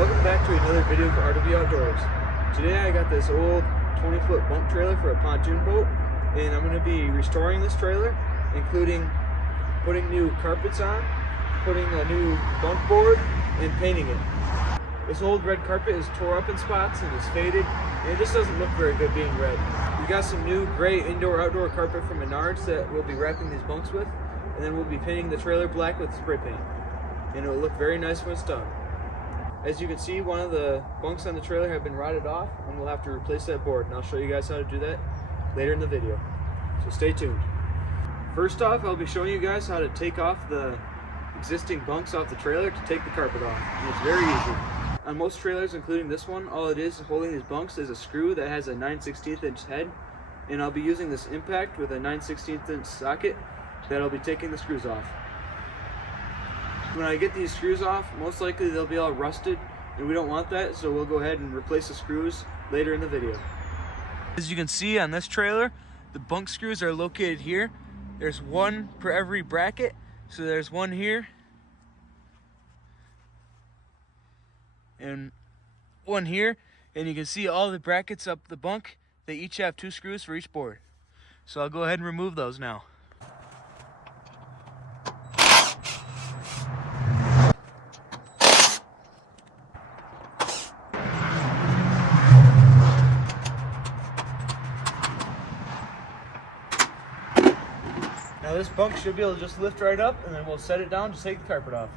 Welcome back to another video for RW Outdoors. Today I got this old 20-foot bunk trailer for a pontoon boat, and I'm going to be restoring this trailer, including putting new carpets on, putting a new bunk board, and painting it. This old red carpet is tore up in spots and is faded, and it just doesn't look very good being red. We got some new gray indoor-outdoor carpet from Menards that we'll be wrapping these bunks with, and then we'll be painting the trailer black with spray paint, and it will look very nice when it's done. As you can see, one of the bunks on the trailer have been rotted off, and we'll have to replace that board, and I'll show you guys how to do that later in the video, so stay tuned. First off, I'll be showing you guys how to take off the existing bunks off the trailer to take the carpet off, and it's very easy. On most trailers, including this one, all it is holding these bunks is a screw that has a 9/16 inch head, and I'll be using this impact with a 9/16 inch socket that I'll be taking the screws off. When I get these screws off, most likely they'll be all rusted, and we don't want that, so we'll go ahead and replace the screws later in the video. As you can see on this trailer, the bunk screws are located here. There's one per every bracket, so there's one here and one here, and you can see all the brackets up the bunk. They each have 2 screws for each board. So I'll go ahead and remove those now. Now this bunk should be able to just lift right up, and then we'll set it down to take the carpet off.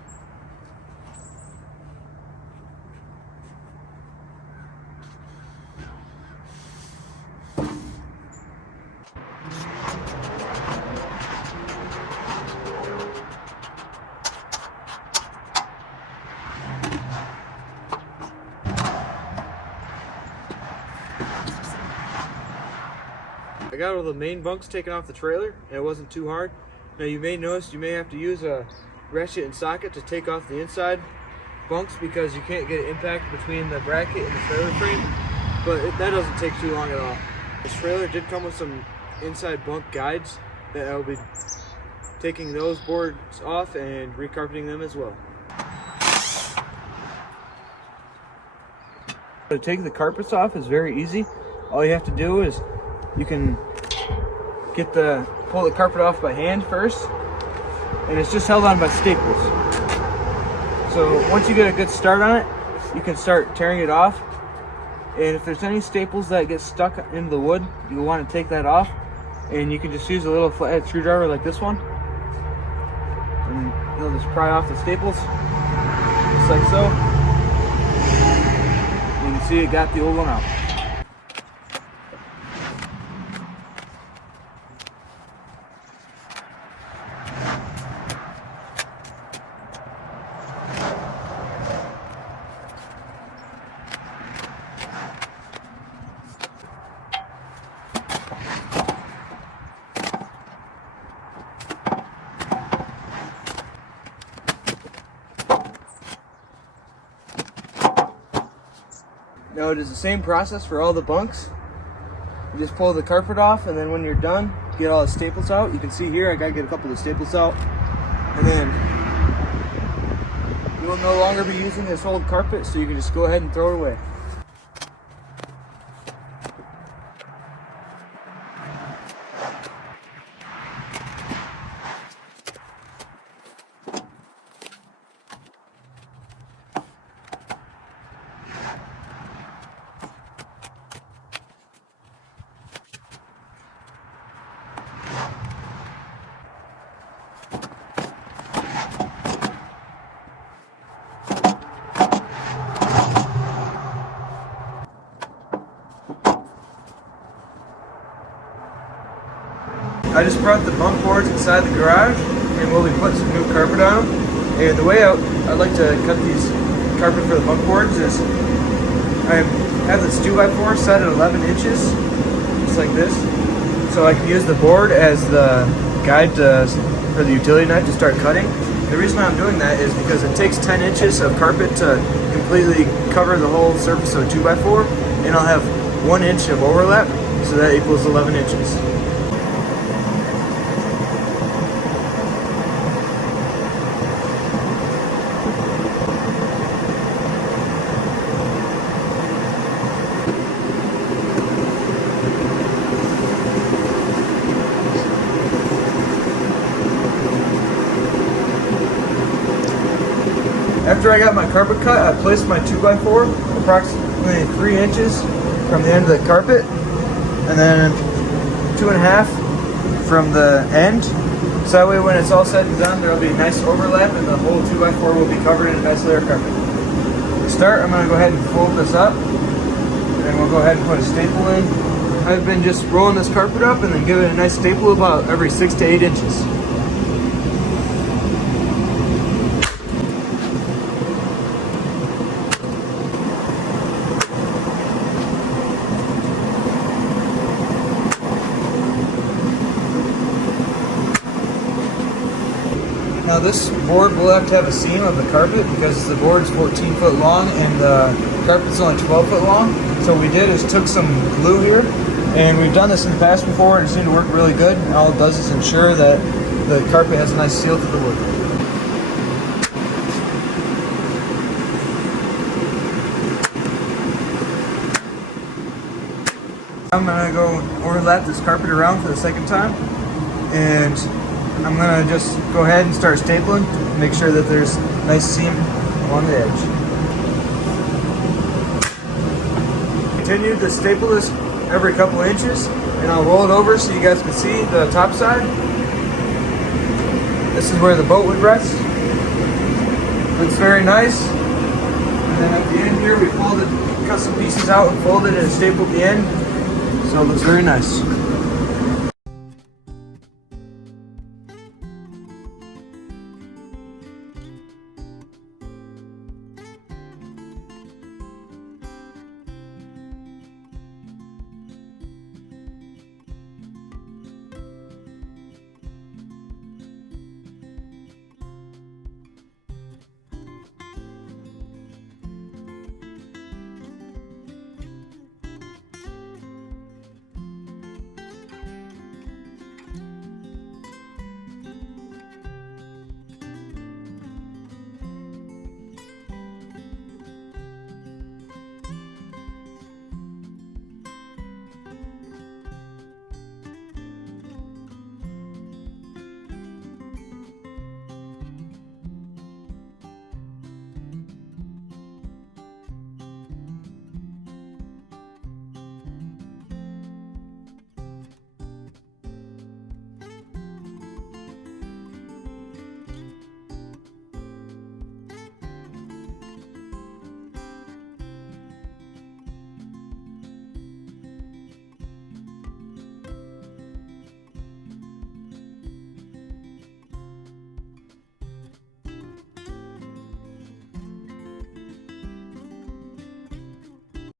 I got all the main bunks taken off the trailer, and it wasn't too hard. Now you may notice you may have to use a ratchet and socket to take off the inside bunks because you can't get an impact between the bracket and the trailer frame, but that doesn't take too long at all. This trailer did come with some inside bunk guides that I'll be taking those boards off and recarpeting them as well. To take the carpets off is very easy. All you have to do is you can pull the carpet off by hand first, and it's just held on by staples. So once you get a good start on it, you can start tearing it off, and if there's any staples that get stuck into the wood, you'll want to take that off, and you can just use a little flathead screwdriver like this one, and you'll just pry off the staples just like so. You can see it got the old one out. Now it is the same process for all the bunks. You just pull the carpet off, and then when you're done, get all the staples out. You can see here I gotta get a couple of staples out, and then you will no longer be using this old carpet, so you can just go ahead and throw it away. I just brought the bunk boards inside the garage, and we'll be putting some new carpet on them. And the way I'd like to cut these carpet for the bunk boards is I have this 2x4 set at 11 inches, just like this. So I can use the board as the guide for the utility knife to start cutting. The reason I'm doing that is because it takes 10 inches of carpet to completely cover the whole surface of a 2x4, and I'll have 1 inch of overlap, so that equals 11 inches. after I got my carpet cut, I placed my 2x4 approximately 3 inches from the end of the carpet, and then 2.5 from the end. So that way when it's all said and done, there will be a nice overlap and the whole 2x4 will be covered in a nice layer of carpet. To start, I'm going to go ahead and fold this up, and we'll go ahead and put a staple in. I've been just rolling this carpet up and then giving it a nice staple about every 6 to 8 inches. Now this board will have to have a seam of the carpet because the board is 14 foot long and the carpet's only 12 foot long. So what we did is took some glue here, and we've done this in the past before and it seemed to work really good. And all it does is ensure that the carpet has a nice seal to the wood. I'm gonna go overlap this carpet around for the second time, and I'm gonna just go ahead and start stapling, make sure that there's a nice seam along the edge. Continue to staple this every couple inches, and I'll roll it over so you guys can see the top side. This is where the boat would rest. Looks very nice. And then at the end here, we cut some pieces out and folded and stapled the end. So it looks very nice.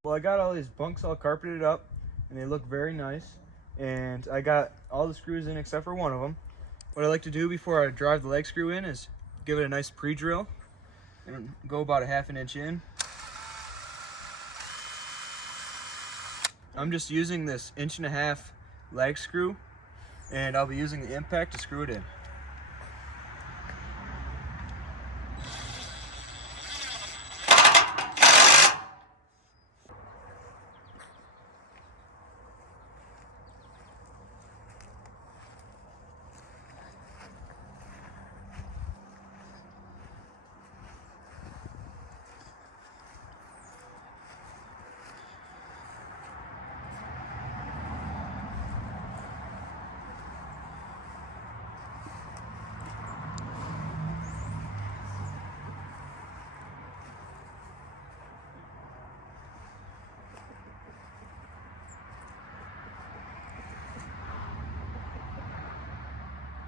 Well, I got all these bunks all carpeted up and they look very nice, and I got all the screws in except for one of them. What I like to do before I drive the leg screw in is give it a nice pre-drill and go about a ½ an inch in. I'm just using this 1.5 inch lag screw, and I'll be using the impact to screw it in.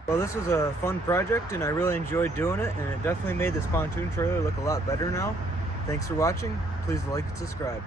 Well, this was a fun project and I really enjoyed doing it, and it definitely made this pontoon trailer look a lot better now. Thanks for watching. Please like and subscribe.